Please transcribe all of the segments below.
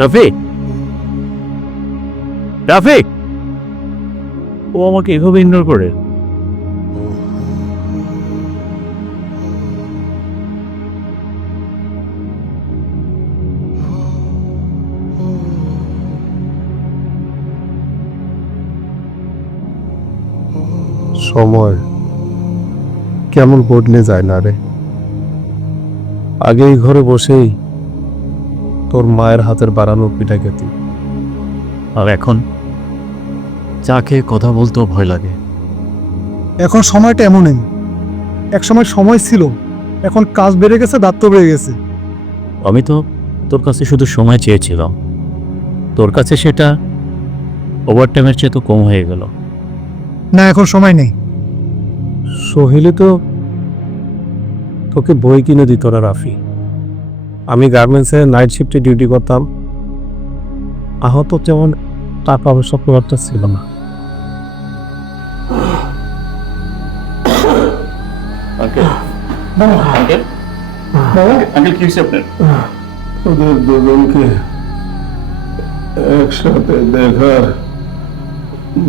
রাফিক, রাফিক, ও আমাকে এভাবে ইগনোর করে। সময় কেমন বদলে যায় না রে। আগে এই ঘরে বসেই তোর মায়ের হাতের বাড়ানো পিঠা খেতি, আর এখন চা খেয়ে কথা বলতেও ভয় লাগে। এখন সময়টা এমনই, এক সময় সময় ছিল, এখন কাজ বেড়ে গেছে, দায়িত্ব বেড়ে গেছে। আমি তো তোর কাছে শুধু সময় চেয়েছিলাম, তোর কাছে সেটা ওভারটাইমের চেয়ে তো কম হয়ে গেল। না, এখন সময় নেই। সোহেলি তো তোকে বই কিনে দিত না রাফি। আমি গার্মেন্টসে নাইট শিফটে ডিউটি করতাম, আহত যেমন টাকা পয়সা প্রভাবটা ছিল না। আঙ্কেল কি হয়েছে আপনার? ওদের দুজনকে একসাথে দেখার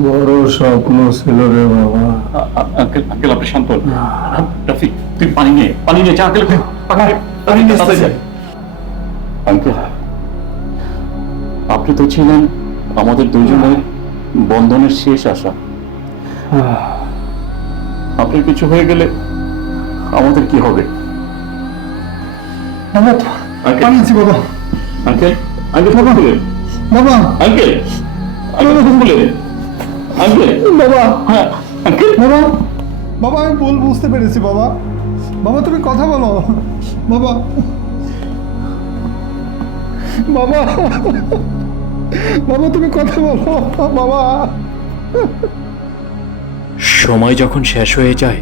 বড় স্বপ্ন ছিল রে বাবা। আঙ্কেল আঙ্কেল আপনি শান্ত হন। রাফিক তুই পানি নিয়ে যা। আঙ্কেল পানি নিয়ে যা। আঙ্কেল আপনি তো ছিলেন আমাদের দুজনের বন্ধনের শেষ আশা। আপনার কিছু হয়ে গেলে আমাদের কি হবে? বাবা, পানি আনছি বাবা। আঙ্কেল আঙ্কেল ফোন করলেন। বাবা, আঙ্কেল আঙ্কেল ফোন করলেন। আঙ্কেল বাবা, হ্যাঁ আঙ্কেল বাবা, বাবা, আমি ভুল বুঝতে পেরেছি বাবা। বাবা তুমি কথা বলো বাবা। বাবা, বাবা তুমি কথা বলো বাবা। সময় যখন শেষ হয়ে যায়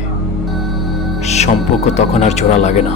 সম্পর্ক তখন আর জোড়া লাগে না।